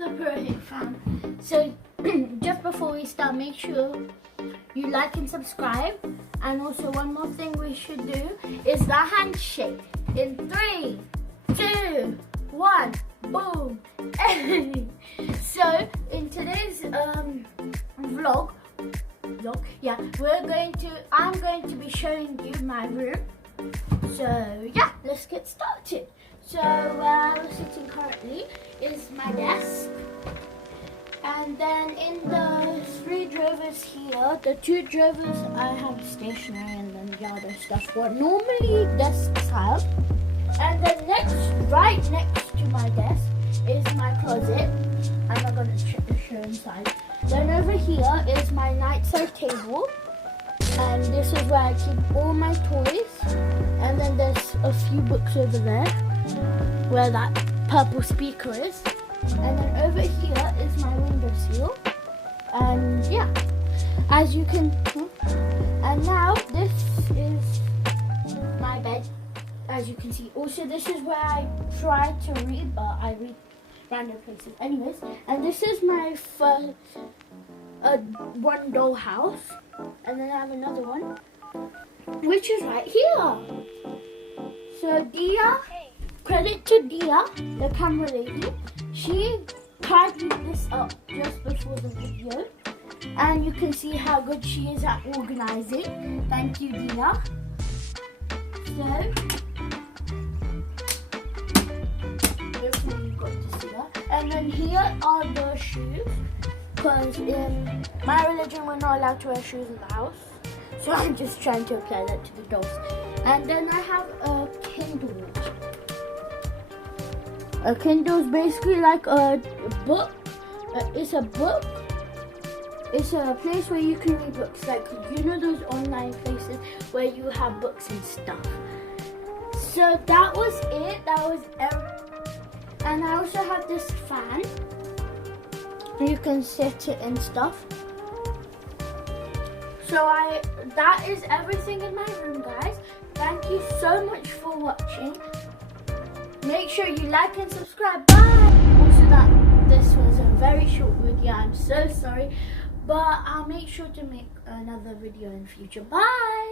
the Pro fan. So just before we start, make sure you like and subscribe. And also one more thing we should do is the handshake. In 3, 2, 1, boom. So in today's vlog, yeah, I'm going to be showing you my room. So yeah, let's get started. So where I'm sitting currently is my desk, and then in the 3 drawers here, the 2 drawers I have stationery and then the other stuff what normally desks have. And then right next to my desk is my closet. I'm not going to show inside. Then over here is my nightside table, and this is where I keep all my toys. And then there's a few books over there where that purple speaker is. And then over here is my windowsill. And yeah, as you can, and now this is my bed, as you can see. Also, this is where I try to read, but I read random places. Anyways, and this is my first one doll house. And then I have another one, which is right here. So Dia, credit to Dia, the camera lady. She tidied this up just before the video, and you can see how good she is at organizing. Thank you, Dia. So hopefully you got to see that. And then here are the shoes, because in my religion we're not allowed to wear shoes in the house. So I'm just trying to apply that to the dolls. And then I have a Kindle. A Kindle is basically like a book. It's a book. It's a place where you can read books. Like, you know those online places where you have books and stuff. So that was it. That was everything. And I also have this fan. You can set it and stuff. So that is everything in my room, guys. Thank you so much for watching. Make sure you like and subscribe. Bye. Also, this was a very short video. I'm so sorry, but I'll make sure to make another video in future. Bye.